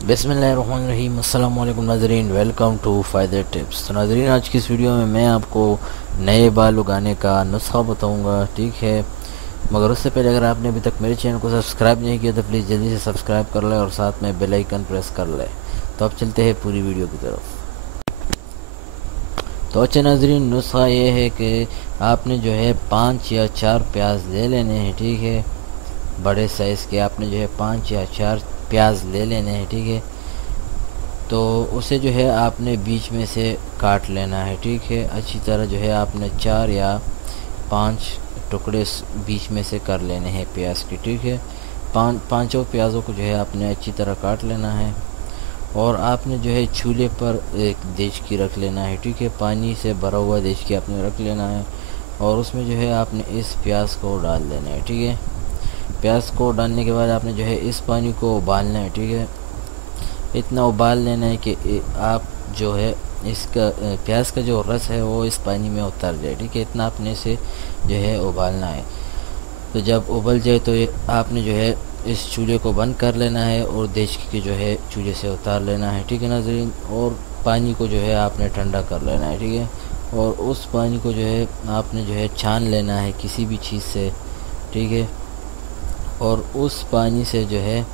बिस्मिल्लाहिर्रहमानिर्रहीम। अस्सलाम वालेकुम नाज़रीन, वेलकम टू फ़ायदे टिप्स। तो नाज़रीन, आज की इस वीडियो में मैं आपको नए बाल उगाने का नुस्खा बताऊंगा, ठीक है। मगर उससे पहले अगर आपने अभी तक मेरे चैनल को सब्सक्राइब नहीं किया तो प्लीज़ जल्दी से सब्सक्राइब कर लें और साथ में बेल आइकन प्रेस कर लें। तो अब चलते हैं पूरी वीडियो की तरफ। तो अच्छा नाज़रीन, नुस्खा ये है कि आपने जो है 5 या 4 प्याज ले लेने हैं, ठीक है। बड़े साइज़ के आपने जो है 5 या 4 प्याज ले लेने हैं, ठीक है। तो उसे जो है आपने बीच में से काट लेना है, ठीक है। अच्छी तरह जो है आपने 4 या 5 टुकड़े बीच में से कर लेने हैं प्याज के, ठीक है। पाँचों प्याज़ों को जो है आपने अच्छी तरह काट लेना है और आपने जो है चूल्हे पर एक देचकी रख लेना है, ठीक है। पानी से भरा हुआ देचकी आपने रख लेना है और उसमें जो है आपने इस प्याज को डाल देना है, ठीक है। प्याज को डालने के बाद आपने जो है इस पानी को उबालना है, ठीक है। इतना उबाल लेना है कि आप जो है इसका प्याज का जो रस है वो इस पानी में उतर जाए, ठीक है। इतना आपने इसे जो है उबालना है। तो जब उबल जाए तो ये आपने जो है इस चूल्हे को बंद कर लेना है और देचकी के जो है चूल्हे से उतार लेना है, ठीक है नाज़रीन। और पानी को जो है आपने ठंडा कर लेना है, ठीक है। और उस पानी को जो है आपने जो है छान लेना है किसी भी चीज़ से, ठीक है। और उस पानी से जो है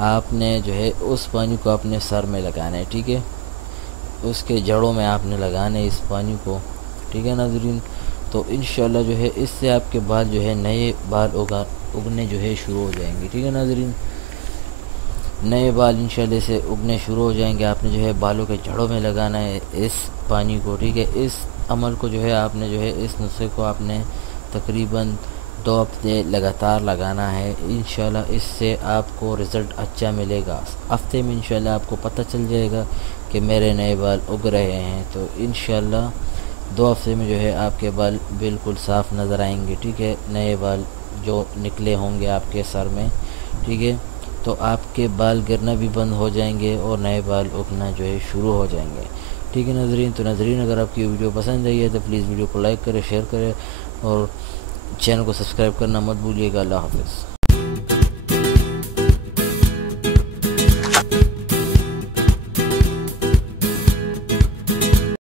आपने जो है उस पानी को अपने सर में लगाना है, ठीक है। उसके जड़ों में आपने लगाना है इस पानी को, ठीक है नाज़रीन। तो इंशाल्लाह जो है इससे आपके बाल जो है नए बाल उगने जो है शुरू हो जाएंगे, ठीक है नाज़रीन। नए बाल इंशाल्लाह से उगने शुरू हो जाएंगे। आपने जो है बालों के जड़ों में लगाना है इस पानी को, ठीक है। इस अमल को जो है आपने जो है इस नुस्खे को आपने तकरीबन 2 हफ्ते लगातार लगाना है। इंशाल्लाह इससे आपको रिज़ल्ट अच्छा मिलेगा। हफ्ते में इंशाल्लाह आपको पता चल जाएगा कि मेरे नए बाल उग रहे हैं। तो इंशाल्लाह 2 हफ्ते में जो है आपके बाल बिल्कुल साफ़ नज़र आएंगे, ठीक है। नए बाल जो निकले होंगे आपके सर में, ठीक है। तो आपके बाल गिरना भी बंद हो जाएंगे और नए बाल उगना जो है शुरू हो जाएंगे, ठीक है नाज़रीन। तो नाज़रीन, अगर आपकी वीडियो पसंद आई है तो प्लीज़ वीडियो को लाइक करें, शेयर करें और चैनल को सब्सक्राइब करना मत भूलिएगा। अल्लाह हाफ़िज़।